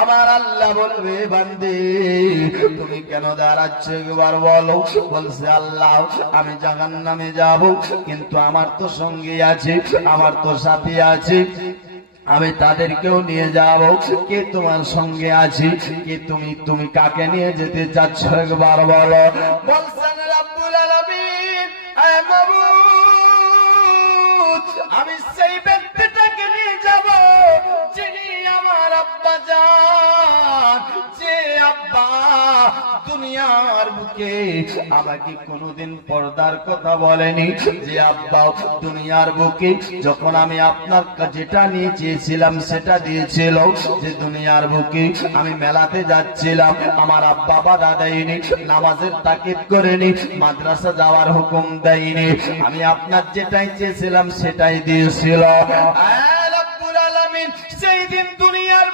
আমার আল্লাহ বলবে, বান্দি, তুমি কেন দাঁড়াচ্ছ একবার বলো? বলছে, আল্লাহ, আমি জাহান নামে যাব, কিন্তু আমার তো সঙ্গে আছে, আমার তো সাথী আছে। আমি তাদেরকেও নিয়ে যাব। কে তোমার সঙ্গে আছে? কে তুমি তুমি কাকে নিয়ে যেতে চাচ্ছ একবার বলো? বলছেন আমি সেই আব্বা যান যে আব্বা দুনিয়ার বুকে আমাকে কোনোদিন পর্দার কথা বলেনি। যে আব্বা দুনিয়ার বুকে যখন আমি আপনার যেটা নিয়ে চেয়েছিলাম সেটা দিয়েছিল। যে দুনিয়ার বুকে আমি মেলাতে যাচ্ছিলাম, আমার আব্বা বাধা দেয়নি নামাজের তাকিদ করেনি, মাদ্রাসা যাওয়ার হুকুম দেয়নি। আমি আপনার যেটাই চেয়েছিলাম সেটাই দিয়েছিল। সেই দিন দুনিয়ার